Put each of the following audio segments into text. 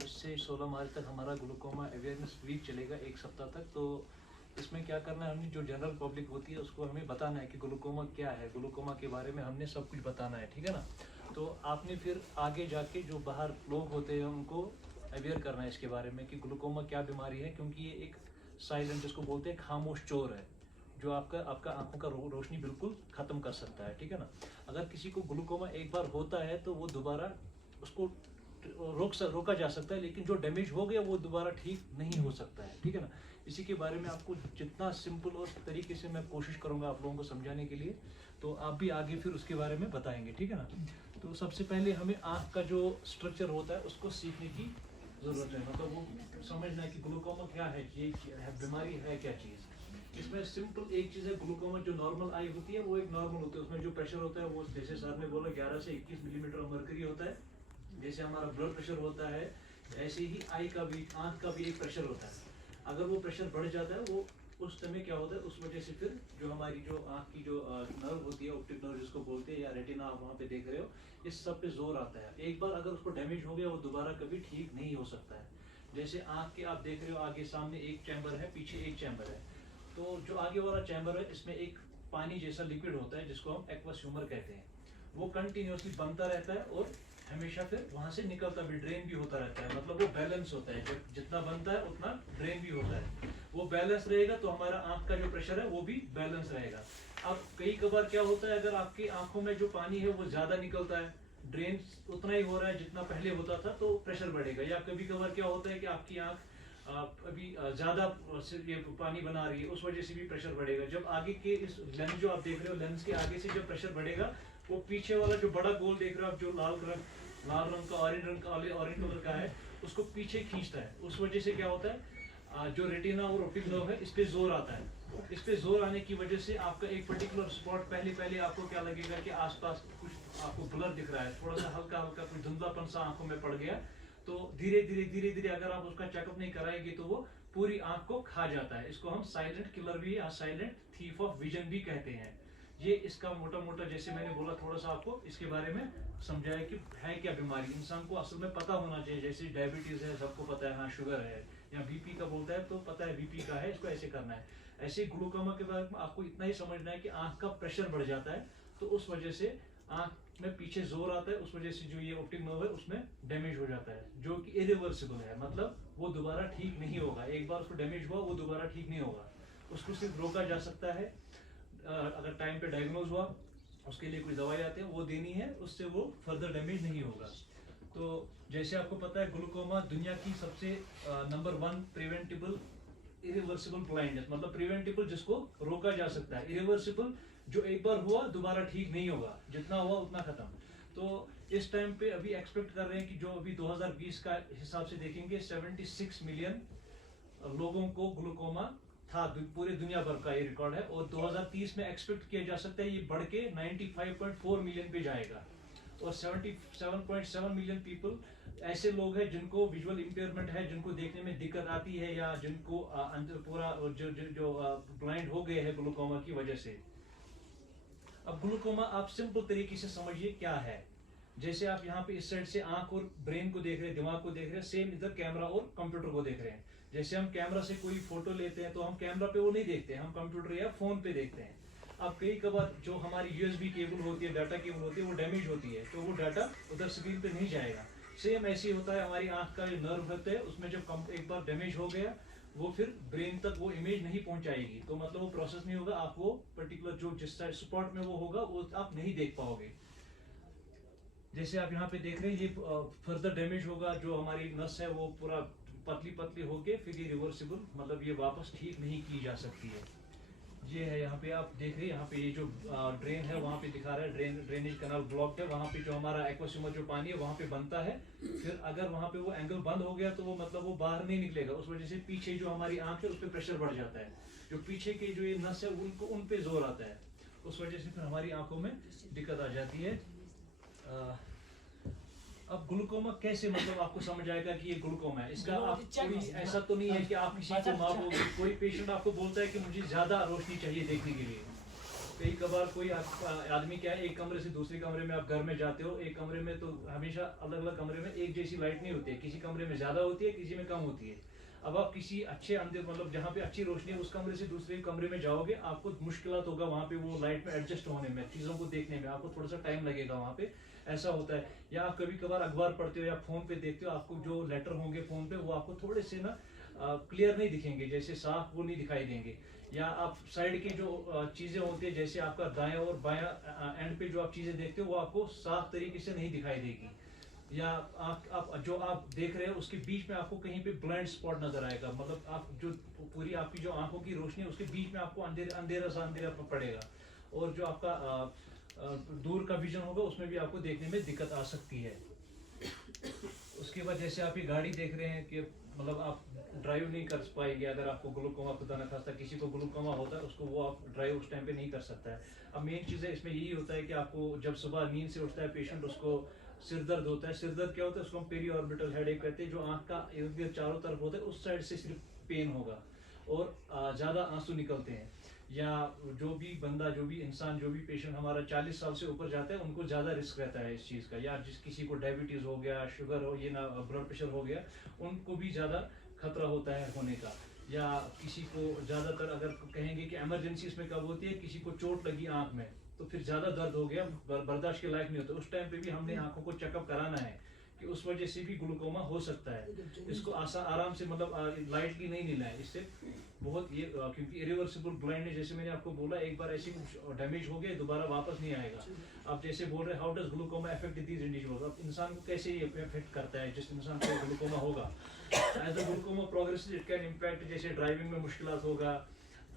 मार्च से 16 मार्च तक हमारा ग्लूकोमा अवेयरनेस वीक चलेगा, एक सप्ताह तक। तो इसमें क्या करना है, हमने जो जनरल पब्लिक होती है उसको हमें बताना है कि ग्लूकोमा क्या है, ग्लूकोमा के बारे में हमने सब कुछ बताना है, ठीक है ना। तो आपने फिर आगे जाके जो बाहर लोग होते हैं उनको अवेयर करना है इसके बारे में कि ग्लूकोमा क्या बीमारी है, क्योंकि ये एक साइलेंट, जिसको बोलते हैं खामोश चोर है, जो आपका आंखों का रोशनी बिल्कुल ख़त्म कर सकता है, ठीक है ना। अगर किसी को ग्लूकोमा एक बार होता है तो वो दोबारा उसको रोका जा सकता है, लेकिन जो डैमेज हो गया वो दोबारा ठीक नहीं हो सकता है, ठीक है ना। इसी के बारे में आपको जितना सिंपल और तरीके से मैं कोशिश करूंगा आप लोगों को समझाने के लिए, तो आप भी आगे फिर उसके बारे में बताएंगे, ठीक है ना। तो सबसे पहले हमें आँख का जो स्ट्रक्चर होता है उसको सीखने की ज़रूरत है, मतलब वो समझना है कि ग्लूकोमा क्या है, ये बीमारी है क्या चीज़। इसमें सिंपल एक चीज़ है, ग्लूकोमा जो नॉर्मल आई होती है वो एक नॉर्मल होती है, उसमें जो प्रेशर होता है वो जैसे सर ने बोला 11 से 21 मिलीमीटर मरकरी होता है। जैसे हमारा ब्लड प्रेशर होता है ऐसे ही आई का भी, आँख का भी एक प्रेशर होता है। अगर वो प्रेशर बढ़ जाता है वो उस समय क्या होता है, उस वजह से फिर जो हमारी जो आँख की जो नर्व होती है, ऑप्टिक नर्व जिसको बोलते हैं, या रेटिना आप वहाँ पे देख रहे हो, इस सब पे जोर आता है। एक बार अगर उसको डैमेज हो गया वो दोबारा कभी ठीक नहीं हो सकता है। जैसे आँख के आप देख रहे हो आगे सामने एक चैम्बर है, पीछे एक चैम्बर है। तो जो आगे वाला चैम्बर है इसमें एक पानी जैसा लिक्विड होता है जिसको हम एक्वस ह्यूमर कहते हैं। वो कंटिन्यूसली बनता रहता है और हमेशा फिर वहां से निकलता भी, ड्रेन भी होता रहता है, मतलब वो बैलेंस होता है, जब जितना बनता है उतना ड्रेन भी होता है। वो बैलेंस रहेगा तो हमारा आंख का जो प्रेशर है वो भी बैलेंस रहेगा। अब कई कबार क्या होता है, अगर आपकी आंखों में जो पानी है वो ज्यादा निकलता है, ड्रेन उतना ही हो रहा है जितना पहले होता था, तो प्रेशर बढ़ेगा। या कभी कभार क्या होता है कि आपकी आंख अभी ज्यादा ये पानी बना रही है, उस वजह से भी प्रेशर बढ़ेगा। जब आगे के इस लेंस जो आप देख रहे हो, लेंस के आगे से जब प्रेशर बढ़ेगा, वो पीछे वाला जो बड़ा गोल देख रहे हो आप, जो लाल रंग का, ऑरेंज कलर का है, उसको पीछे खींचता है। उस वजह से क्या होता है, जो रेटिना और ऑप्टिक नर्व है इस पे जोर आता है। इस पे जोर आने की वजह से आपका एक पर्टिकुलर स्पॉट, पहले आपको क्या लगेगा कि आसपास कुछ आपको ब्लर दिख रहा है, थोड़ा सा हल्का कुछ धुंधलापन सा आंखों में पड़ गया। तो धीरे धीरे अगर आप उसका चेकअप नहीं कराएंगे तो वो पूरी आंख को खा जाता है। इसको हम साइलेंट किलर भी या साइलेंट थीफ ऑफ विजन भी कहते हैं। ये इसका मोटा जैसे मैंने बोला, थोड़ा सा आपको इसके बारे में समझाया कि है क्या बीमारी। इंसान को असल में पता होना चाहिए, जैसे डायबिटीज है सबको पता है, हाँ शुगर है, या बीपी का बोलता है तो पता है बीपी का है, इसको ऐसे करना है। ऐसे ग्लूकोमा के बारे में आपको इतना ही समझना है कि आंख का प्रेशर बढ़ जाता है, तो उस वजह से आंख में पीछे जोर आता है, उस वजह से जो ये ऑप्टिक नर्व है उसमें डैमेज हो जाता है, जो कि इरिवर्सिबल है, मतलब वो दोबारा ठीक नहीं होगा। एक बार उसको डैमेज हुआ वो दोबारा ठीक नहीं होगा। उसको सिर्फ रोका जा सकता है अगर टाइम पे डायग्नोज हुआ, उसके लिए कुछ दवाई आती है वो देनी है, उससे वो फर्दर डैमेज नहीं होगा। तो जैसे आपको पता है ग्लूकोमा दुनिया की सबसे नंबर 1 प्रिवेंटेबल इरिवर्सिबल ब्लाइंडनेस, मतलब प्रिवेंटेबल जिसको रोका जा सकता है, इरिवर्सिबल जो एक बार हुआ दोबारा ठीक नहीं होगा, जितना हुआ उतना खत्म। तो इस टाइम पे अभी एक्सपेक्ट कर रहे हैं कि जो अभी 2020 का हिसाब से देखेंगे 76 मिलियन लोगों को ग्लूकोमा था, पूरे दुनिया भर का ये रिकॉर्ड है। और 2030 में एक्सपेक्ट किया जा सकता है ये बढ़ के 95.4 मिलियन पे जाएगा। और 77.7 मिलियन पीपल ऐसे लोग हैं जिनको विजुअल इंपेयरमेंट है, जिनको देखने में दिक्कत आती है, या जिनको पूरा जो ब्लाइंड हो गए हैं ग्लूकोमा की वजह से। अब ग्लूकोमा आप सिंपल तरीके से समझिए क्या है। जैसे आप यहाँ पे इस साइड से आंख और ब्रेन को देख रहे हैं, दिमाग को देख रहे हैं, सेम इधर कैमरा और कंप्यूटर को देख रहे हैं। जैसे हम कैमरा से कोई फोटो लेते हैं तो हम कैमरा पे वो नहीं देखते हैं, हम कंप्यूटर या फोन पे देखते हैं। अब कई कबार जो हमारी यूएसबी केबल होती है, डाटा केबल होती है, वो डैमेज होती है, तो वो डाटा उधर स्क्रीन पे नहीं जाएगा। सेम ऐसे ही होता है हमारी आंख का जो नर्व होता है, उसमें जब एक बार डैमेज हो गया वो फिर ब्रेन तक वो इमेज नहीं पहुंचाएगी, तो मतलब वो प्रोसेस नहीं होगा, आप वो पर्टिकुलर जो जिस स्पॉट में वो होगा वो आप नहीं देख पाओगे। जैसे आप यहाँ पे देख रहे हैं ये फर्दर डैमेज होगा, जो हमारी नस है वो पूरा पतली होके फिर ये रिवर्सिबल, मतलब ये वापस ठीक नहीं की जा सकती है। ये है यहाँ पे आप देख रहे हैं, यहाँ पे ये जो ड्रेन है वहाँ पे दिखा रहा है, ड्रेनेज कैनाल ब्लॉक है, वहाँ पे जो हमारा एक्वस ह्यूमर जो पानी है वहाँ पे बनता है। फिर अगर वहाँ पे वो एंगल बंद हो गया तो वो मतलब वो बाहर नहीं निकलेगा, उस वजह से पीछे जो हमारी आंख है उस पर प्रेशर बढ़ जाता है, जो पीछे के जो ये नस है उनको उन पे जोर आता है, उस वजह से फिर हमारी आंखों में दिक्कत आ जाती है। अब ग्लूकोमा कैसे, मतलब आपको समझ आएगा कि ये ग्लूकोमा है, इसका आप कोई ऐसा तो नहीं है कि आप किसी को मापोगे। कोई पेशेंट आपको बोलता है कि मुझे ज्यादा रोशनी चाहिए देखने के लिए, कई कबार कोई आदमी क्या है, एक कमरे से दूसरे कमरे में आप घर में जाते हो, एक कमरे में तो हमेशा अलग अलग कमरे में एक जैसी लाइट नहीं होती है, किसी कमरे में ज्यादा होती है, किसी में कम होती है। अब आप किसी अच्छे अंदर मतलब जहाँ पे अच्छी रोशनी है उस कमरे से दूसरे कमरे में जाओगे, आपको मुश्किल होगा वहाँ पे वो लाइट में एडजस्ट होने में, चीज़ों को देखने में आपको थोड़ा सा टाइम लगेगा वहाँ पे, ऐसा होता है। या आप कभी कभार अखबार पढ़ते हो या फोन पे देखते हो, आपको जो लेटर होंगे फोन पे वो आपको थोड़े से ना क्लियर नहीं दिखेंगे, जैसे साफ वो नहीं दिखाई देंगे। या आप साइड की जो चीजें होती है, जैसे आपका दाएं और बायां एंड पे जो आप चीजें देखते हो वो आपको साफ तरीके से नहीं दिखाई देगी। या आप जो आप देख रहे हो उसके बीच में आपको कहीं पे ब्लाइंड स्पॉट नजर आएगा, मतलब आप जो पूरी आपकी जो आंखों की रोशनी है उसके बीच में आपको अंधेरा सा अंधेरा पड़ेगा। और जो आपका दूर का विजन होगा उसमें भी आपको देखने में दिक्कत आ सकती है। उसके बाद जैसे आप ये गाड़ी देख रहे हैं कि मतलब आप ड्राइव नहीं कर पाएंगे अगर आपको ग्लूकोमा, खुदा न खास्ता किसी को ग्लूकोमा होता है उसको वो आप ड्राइव उस टाइम पे नहीं कर सकता है। अब मेन चीज़ है इसमें यही होता है कि आपको जब सुबह नींद से उठता है पेशेंट, उसको सिर दर्द होता है। सिर दर्द क्या होता है, उसको हम पेरी ऑर्बिटल हेडेक कहते हैं, जो आंख का इर्द गिर्द चारों तरफ होता है उस साइड से सिर्फ पेन होगा और ज़्यादा आंसू निकलते हैं। या जो भी बंदा, जो भी इंसान, जो भी पेशेंट हमारा 40 साल से ऊपर जाता है उनको ज़्यादा रिस्क रहता है इस चीज़ का। या जिस किसी को डायबिटीज़ हो गया, शुगर हो, ये ना ब्लड प्रेशर हो गया, उनको भी ज़्यादा खतरा होता है होने का। या किसी को ज़्यादातर अगर कहेंगे कि इमरजेंसी इसमें कब होती है, किसी को चोट लगी आँख में तो फिर ज़्यादा दर्द हो गया, बर्दाश्त के लायक नहीं होता, उस टाइम पे भी हमने आँखों को चेकअप कराना है कि उस वजह से भी ग्लूकोमा हो सकता है। इसको आराम से मतलब लाइटली नहीं लेना है, इससे बहुत ये क्योंकि इरिवर्सिबल ब्लाइंड है, जैसे मैंने आपको बोला एक बार ऐसी डैमेज हो गया दोबारा वापस नहीं आएगा। आप जैसे बोल रहे how does glaucoma affect these individuals, अब इंसान को कैसे ये अफेक्ट करता है जिस इंसान को ग्लूकोमा होगा। As the glaucoma progresses it can impact, जैसे ड्राइविंग में मुश्किलात होगा,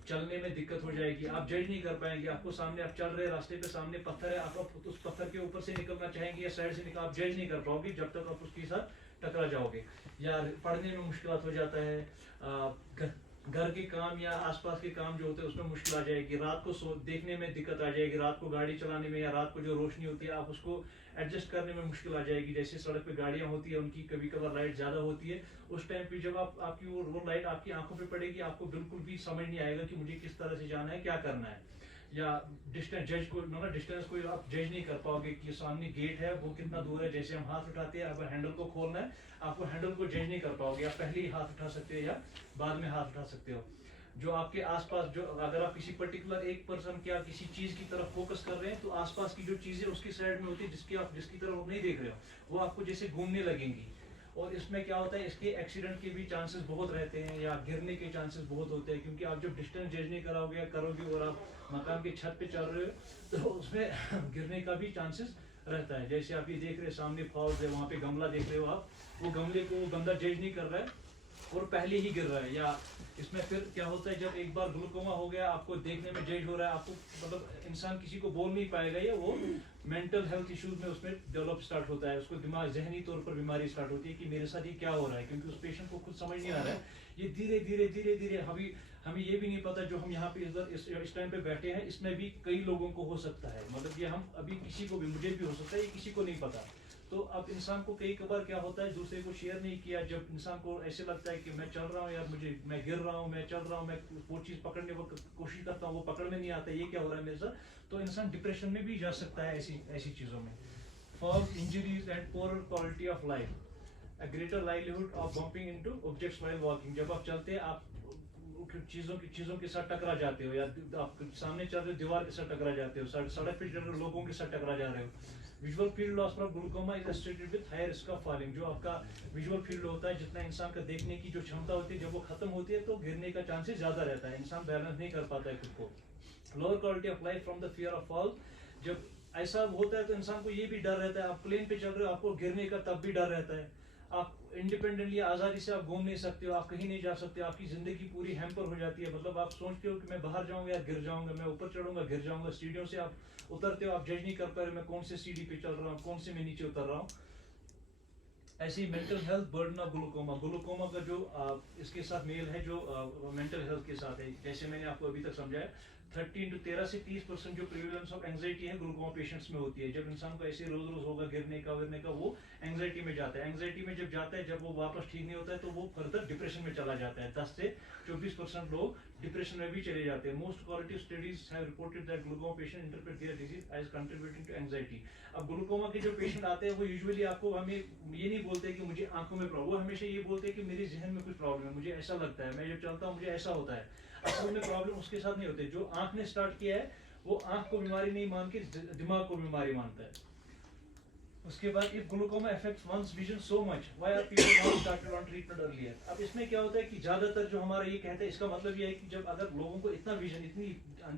चलने में दिक्कत हो जाएगी, आप जज नहीं कर पाएंगे, आपको सामने आप चल रहे रास्ते पे सामने पत्थर है, आप उस पत्थर के ऊपर से निकलना चाहेंगे या साइड से निकल, आप जज नहीं कर पाओगे जब तक आप उसके साथ टकरा जाओगे। या पढ़ने में मुश्किलात हो जाता है, घर के काम या आसपास के काम जो होते हैं उसमें मुश्किल आ जाएगी, रात को देखने में दिक्कत आ जाएगी, रात को गाड़ी चलाने में या रात को जो रोशनी होती है आप उसको एडजस्ट करने में मुश्किल आ जाएगी। जैसे सड़क पे गाड़ियां होती है उनकी कभी कभार लाइट ज्यादा होती है, उस टाइम पे जब आपकी वो लाइट आपकी आंखों पे पड़ेगी, आपको बिल्कुल भी समझ नहीं आएगा कि मुझे किस तरह से जाना है, क्या करना है। या डिस्टेंस जज को ना डिस्टेंस को आप जज नहीं कर पाओगे कि सामने गेट है वो कितना दूर है, जैसे हम हाथ उठाते हैं अगर हैंडल को खोलना है आपको हैंडल को जज नहीं कर पाओगे, आप पहले ही हाथ उठा सकते हो या बाद में हाथ उठा सकते हो। जो आपके आसपास जो अगर आप किसी पर्टिकुलर एक पर्सन क्या किसी चीज की तरफ फोकस कर रहे हैं तो आसपास की जो चीजें उसकी साइड में होती है जिसकी तरफ आप नहीं देख रहे हो वो आपको जैसे घूमने लगेंगी। और इसमें क्या होता है, इसके एक्सीडेंट के भी चांसेस बहुत रहते हैं या गिरने के चांसेस बहुत होते हैं, क्योंकि आप जब डिस्टेंस जज नहीं कराओगे या करोगे और आप मकान की छत पे चल रहे हो तो उसमें गिरने का भी चांसेस रहता है। जैसे आप ये देख रहे हैं सामने फॉल्स है, वहाँ पे गमला देख रहे हो आप, वो गमले को बंदा जज नहीं कर रहा है और पहले ही गिर रहा है। या इसमें फिर क्या होता है, जब एक बार ग्लूकोमा हो गया आपको देखने में जज हो रहा है, आपको मतलब इंसान किसी को बोल नहीं पाएगा, या वो मेंटल हेल्थ इश्यूज में उसमें डेवलप स्टार्ट होता है, उसको दिमाग जहनी तौर पर बीमारी स्टार्ट होती है कि मेरे साथ ये क्या हो रहा है, क्योंकि उस पेशेंट को खुद समझ नहीं आ रहा है। ये धीरे धीरे धीरे धीरे हमें ये भी नहीं पता जो हम यहाँ पे इस टाइम पे बैठे हैं इसमें भी कई लोगों को हो सकता है, मतलब ये हम अभी किसी को भी, मुझे भी हो सकता है, ये किसी को नहीं पता। तो अब इंसान को कई कबार क्या होता है दूसरे को शेयर नहीं किया, जब इंसान को ऐसे लगता है कि मैं चल रहा हूँ यार, मैं गिर रहा हूँ, मैं चल रहा हूँ, मैं वो चीज़ पकड़ने की कोशिश करता हूँ वो पकड़ में नहीं आता, ये क्या हो रहा है मेरे साथ, तो इंसान डिप्रेशन में भी जा सकता है ऐसी चीज़ों में। Fall, injuries and poor quality of life, a greater livelihood of bumping into objects while walking, जब आप चलते हैं आप चीजों के साथ टकरा जाते हो, या आप सामने चल रहे हो दीवार के साथ टकरा जाते हो, सड़क पे चल रहे लोगों के साथ टकरा जा रहे हो। Visual field loss from glaucoma is associated with high risk of falling, जो आपका विजुअल फील्ड होता है, जितना इंसान का देखने की जो क्षमता होती है जब वो खत्म होती है तो गिरने का चांसेस ज्यादा रहता है, इंसान बैलेंस नहीं कर पाता है खुद को। Lower quality of life from the fear of fall, जब ऐसा होता है तो इंसान को ये भी डर रहता है, आप प्लेन पे चल रहे हो आपको गिरने का तब भी डर रहता है, आप इंडिपेंडेंटली आज़ादी से आप घूम नहीं सकते हो, आप कहीं नहीं जा सकते, आपकी जिंदगी पूरी हैम्पर हो जाती है, मतलब आप सोचते हो कि मैं बाहर जाऊंगा या गिर जाऊंगा, मैं ऊपर चढ़ूंगा गिर जाऊंगा, सीढ़ियों से आप उतरते हो आप जज नहीं कर पा रहे मैं कौन से सीढ़ी पे चल रहा हूँ, कौन से मैं नीचे उतर रहा हूँ। ऐसी mental health burden of glaucoma, glaucoma का जो इसके साथ मेल है जो मेंटल हेल्थ के साथ है, जैसे मैंने आपको अभी तक समझाया, 13 से 30% जो प्रिवेलेंस ऑफ एंजाइटी है ग्लूकोमा पेशेंट्स में होती है। जब इंसान को ऐसे रोज रोज होगा गिरने का वो एंजाइटी में जाता है। एंजाइटी में जब जाता है, जब वो वापस ठीक नहीं होता है तो वो फर्दर डिप्रेशन में चला जाता है। 10 से 24% लोग डिप्रेशन में भी चले जाते हैं। Most quality studies have reported that glaucoma patient interpret their disease as contributing to anxiety. अब ग्लूकोमा के जो पेशेंट आते हैं वो यूजुअली आपको हमें ये नहीं बोलते कि मुझे आंखों में प्रॉब्लम, वो हमेशा ये बोलते हैं कि मेरे जहन में कुछ प्रॉब्लम है, मुझे ऐसा लगता है, मैं जब चलता हूँ मुझे ऐसा होता है। असल में प्रॉब्लम उसके साथ नहीं होते। जो आंख ने स्टार्ट किया है वो आंख को बीमारी नहीं मान के दिमाग को बीमारी मानता है। उसके बाद if glaucoma affects one's vision so much why are people not started on treatment earlier. अब इसमें क्या होता है कि ज्यादातर जो हमारा ये कहते हैं, इसका मतलब ये है कि जब अगर लोगों को इतना विजन, इतनी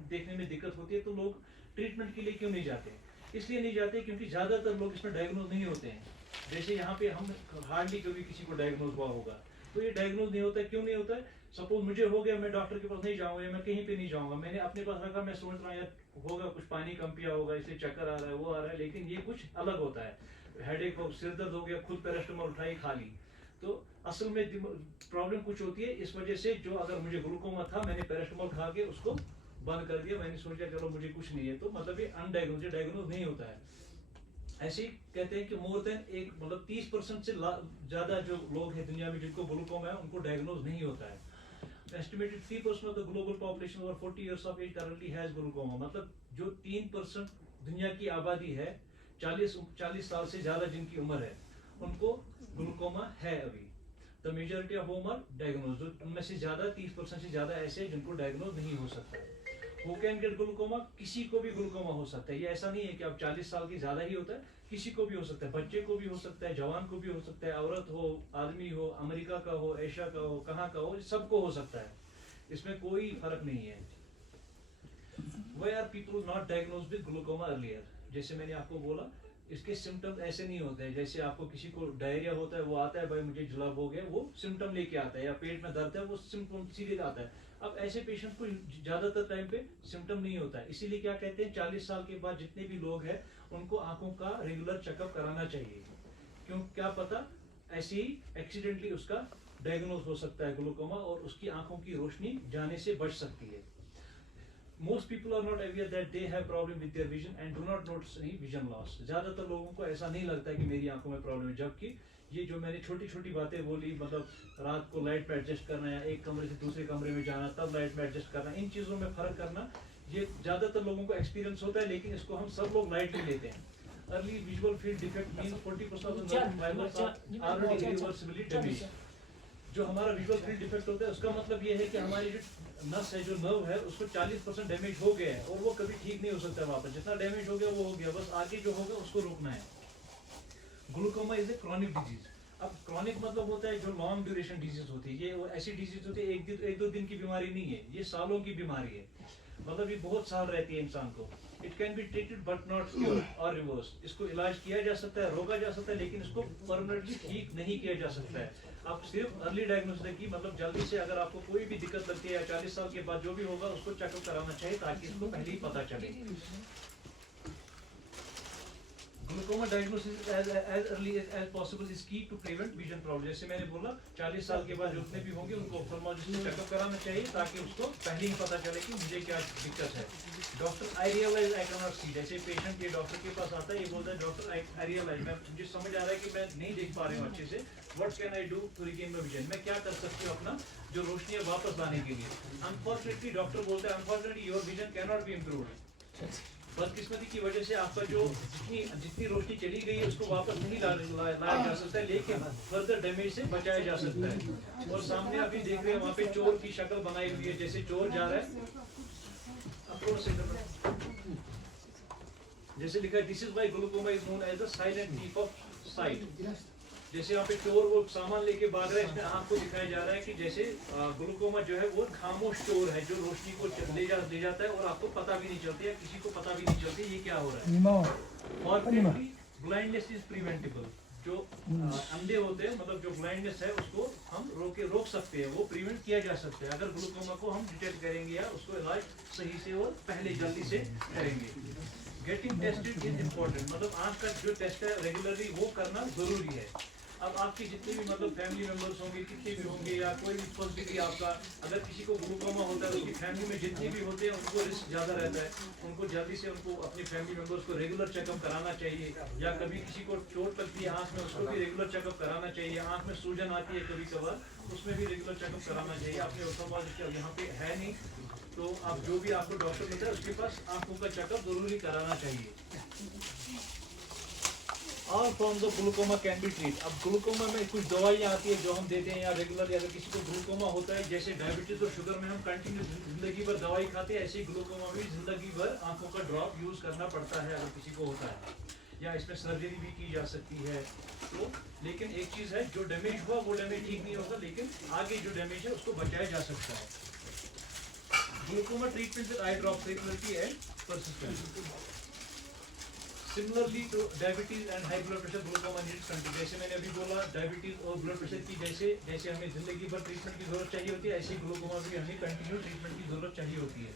देखने में दिक्कत होती है तो लोग ट्रीटमेंट के लिए क्यों नहीं जाते? इसलिए नहीं जाते क्योंकि ज्यादातर लोग इसमें डायग्नोज नहीं होते हैं। जैसे यहाँ पे हम हार्डली कभी किसी को डायग्नोज हुआ होगा, तो ये डायग्नोज नहीं होता है। क्यों नहीं होता है? सपोज मुझे हो गया, मैं डॉक्टर के पास नहीं जाऊंगा या मैं कहीं पे नहीं जाऊंगा, मैंने अपने पास रखा, मैं सोच रहा हूँ यार होगा कुछ पानी कम पिया होगा इसलिए चक्कर आ रहा है, वो आ रहा है, लेकिन ये कुछ अलग होता है। हेडेक हो, सिर दर्द हो गया, खुद पैरास्टामोल उठाई खा ली, तो असल में प्रॉब्लम कुछ होती है इस वजह से। जो अगर मुझे ग्लूकोमा था, मैंने पैरास्टामोल खा के उसको बंद कर दिया, मैंने सोचा चलो मुझे कुछ नहीं है, तो मतलब ये अनडायग्नोज, डायग्नोज नहीं होता है। ऐसे ही कहते हैं कि मोर देन एक मतलब 30% से ज्यादा जो लोग हैं दुनिया में जिनको ग्लूकोमा है उनको डायग्नोज नहीं होता है। Estimated 3% of the global population over 40 years of age currently has glaucoma। मतलब जो 3% दुनिया की आबादी है 40 साल से ज्यादा जिनकी उम्र है उनको ग्लूकोमा है अभी। The majority of whom are diagnosed, उनमें से ज्यादा 30% से ज्यादा ऐसे जिनको डायग्नोज नहीं हो सकता है। Who can get glaucoma? किसी को भी ग्लूकोमा हो सकता है। ये ऐसा नहीं है कि अब 40 साल की ज्यादा ही होता है, किसी को भी हो सकता है, बच्चे को भी हो सकता है, जवान को भी हो सकता है, औरत हो, आदमी हो, अमेरिका का हो, एशिया का हो, कहाँ का हो, सबको हो सकता है, इसमें कोई फर्क नहीं है। Why are people not diagnosed with glaucoma earlier? जैसे मैंने आपको बोला, इसके सिम्टम्स ऐसे नहीं होते हैं जैसे आपको किसी को डायरिया होता है, वो आता है भाई मुझे जुलाब हो गया, वो सिम्टम लेके आता है, या पेट में दर्द है वो सिम्टम सीधे आता है। अब ऐसे पेशेंट को ज्यादातर टाइम पे सिम्टम नहीं होता है, इसीलिए क्या कहते हैं 40 साल के बाद जितने भी लोग हैं उनको आंखों का रेगुलर चेकअप कराना चाहिए। क्यों? क्या पता ऐसे ही एक्सीडेंटली उसका डायग्नोज हो सकता है ग्लूकोमा और उसकी आंखों की रोशनी जाने से बच सकती है। Most people are not aware that they have problem with their vision and do not notice any vision loss। ज्यादातर लोगों को ऐसा नहीं लगता है कि मेरी आंखों में प्रॉब्लम है, जबकि ये जो मैंने छोटी छोटी बातें बोली, मतलब रात को लाइट में एडजस्ट करना या एक कमरे से दूसरे कमरे में जाना तब लाइट में एडजस्ट करना, इन चीजों में फर्क करना, ये ज्यादातर लोगों को एक्सपीरियंस होता है, लेकिन इसको हम सब लोग लाइटली लेते हैं। Early visual field defect means 40% of the nerve fibres are already irreversibly damaged. जो हमारा विजुअल फील्ड डिफेक्ट होता है उसका मतलब ये है कि हमारी जो नस है, जो नर्व है, उसको 40% डैमेज हो गया है और वो कभी ठीक नहीं हो सकता वापस। जितना डैमेज हो गया वो हो गया, बस आगे जो होगा उसको रोकना है। Glaucoma is a chronic disease. अब क्रॉनिक मतलब होता है जो लॉन्ग ड्यूरेशन डिजीज होती है, ये ऐसी डिजीज होती है एक दो दिन की बीमारी नहीं है, ये सालों की बीमारी है, मतलब ये बहुत साल रहती है इंसान को। It can be treated but not cure और रिवर्स। इसको इलाज किया जा सकता है, रोका जा सकता है, लेकिन इसको परमानेंटली ठीक नहीं किया जा सकता है। आप सिर्फ अर्ली डायग्नोसिस की मतलब जल्दी से अगर आपको कोई भी दिक्कत लगती है या 40 साल के बाद जो भी होगा उसको चेकअप कराना चाहिए ताकि इसको पहले ही पता चले। Glaucoma diagnosis as early as possible is key to prevent vision problem। जैसे मैंने बोला 40 साल के बाद जितने भी होंगे उनको ऑप्थेल्मोलॉजिस्ट से चेकअप कराना चाहिए ताकि उसको पहले ही पता चले कि मुझे क्या दिक्कत है। Doctor I realise I can not see, जैसे पेशेंट ये डॉक्टर के पास आता है, ये बोलता है डॉक्टर आई रियलाइज, मुझे समझ आ रहा है कि मैं नहीं देख पा रही हूँ अच्छे से, what can I do to regain my vision, मैं क्या कर सकती हूँ अपना जो रोशनी है वापस लाने के लिए। अनफॉर्चुनेटली डॉक्टर बोलता है unfortunately your vision can not be improved. बदकिस्मती की वजह से आपका जो जितनी रोशनी चली गई है उसको वापस नहीं लाया जा सकता है, लेकिन फर्दर डैमेज से बचाया जा सकता है। और सामने अभी देख रहे हैं वहाँ पे चोर की शक्ल बनाई हुई है, जैसे चोर जा रहा है, जैसे लिखा है this is why glaucoma is known as the silent thief of sight. जैसे यहाँ पे चोर वो सामान लेके भाग रहा है, इसमें आपको दिखाया जा रहा है कि जैसे ग्लूकोमा जो है वो खामोश चोर है जो रोशनी को ले जाता है और आपको पता भी नहीं चलती है, किसी को पता भी नहीं चलती ये क्या हो रहा है। Fortunately blindness is preventable. जो अंधे होते हैं मतलब जो ब्लाइंडनेस है उसको हम रोक सकते हैं, वो प्रिवेंट किया जा सकता है अगर ग्लूकोमा को हम डिटेक्ट करेंगे या उसको इलाज सही से और पहले जल्दी से करेंगे। गेटिंग टेस्टेड इज इम्पोर्टेंट, मतलब आँख का जो टेस्ट है रेगुलरली वो करना जरूरी है। अब आपके जितने भी मतलब फैमिली मेंबर्स होंगे, कितने भी होंगे, या कोई भी पॉसिबिलिटी आपका, अगर किसी को ग्लूकोमा होता है, उसकी फैमिली में जितने भी होते हैं उनको रिस्क ज़्यादा रहता है। उनको जल्दी से उनको अपनी फैमिली मेंबर्स को रेगुलर चेकअप कराना चाहिए। या कभी किसी को चोट लगती है आँख में, उसको भी रेगुलर चेकअप कराना चाहिए। आँख में सूजन आती है कभी कभार, उसमें भी रेगुलर चेकअप कराना चाहिए। आपने ऑप्थेल्मोलॉजिस्ट यहाँ पे है नहीं, तो आप जो भी आपको डॉक्टर मिलता है उसके पास आंखों का चेकअप जरूरी कराना चाहिए। All forms of glaucoma can be treated. अब ग्लूकोमा में कुछ दवाइयाँ आती है जो हम देते हैं, या रेगुलर अगर किसी को ग्लूकोमा होता है, जैसे डायबिटीज और शुगर में हम कंटिन्यू जिंदगी भर दवाई खाते हैं, ऐसे ही ग्लूकोमा में जिंदगी भर आंखों का ड्रॉप यूज करना पड़ता है अगर किसी को होता है, या इसमें सर्जरी भी की जा सकती है। तो लेकिन एक चीज है, जो डैमेज हुआ वो डैमेज ठीक नहीं होता, लेकिन आगे जो डैमेज है उसको बचाया जा सकता है। Glaucoma treatment with I drop regularity and persistence. Similarly to diabetes and high blood pressure, glaucoma needs continuous. जैसे मैंने अभी बोला, डायबिटीज और ब्लड प्रेशर की जैसे हमें जिंदगी भर ट्रीटमेंट की जरूरत चाहिए होती है, ऐसे ही ग्लूकोमा भी हमें कंटिन्यू ट्रीटमेंट की जरूरत चाहिए होती है।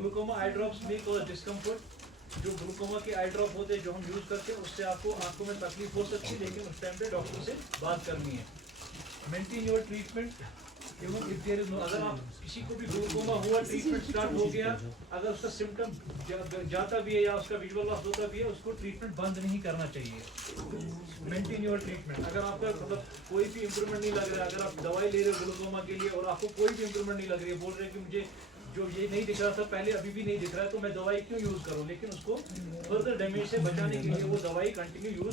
ग्लूकोमा आई ड्रॉप्स में कॉज डिस्कम्फर्ट। जो ग्लूकोमा के आई ड्रॉप होते हैं जो हम यूज करते हैं, उससे आपको आंखों में तकलीफ हो सकती है, लेकिन उस टाइम पे डॉक्टर से बात करनी है। Maintain your treatment even if there is no. अगर आप किसी को भी ग्लूकोमा हुआ, ट्रीटमेंट स्टार्ट हो गया, अगर उसका सिम्टम जाता भी है या उसका विजुअल लॉस होता भी है, उसको ट्रीटमेंट बंद नहीं करना चाहिए। Maintain your treatment. अगर आपका मतलब कोई भी इंप्रूवमेंट नहीं लग रहा है, अगर आप दवाई ले रहे हो ग्लूकोमा के लिए और आपको कोई भी इंप्रूवमेंट नहीं लग रही है, बोल रहे हैं कि मुझे जो ये नहीं दिख रहा था पहले अभी भी नहीं दिख रहा है, तो मैं दवाई क्यों यूज करूं, लेकिन उसको फर्दर डैमेज से बचाने के लिए वो दवाई कंटिन्यू यूज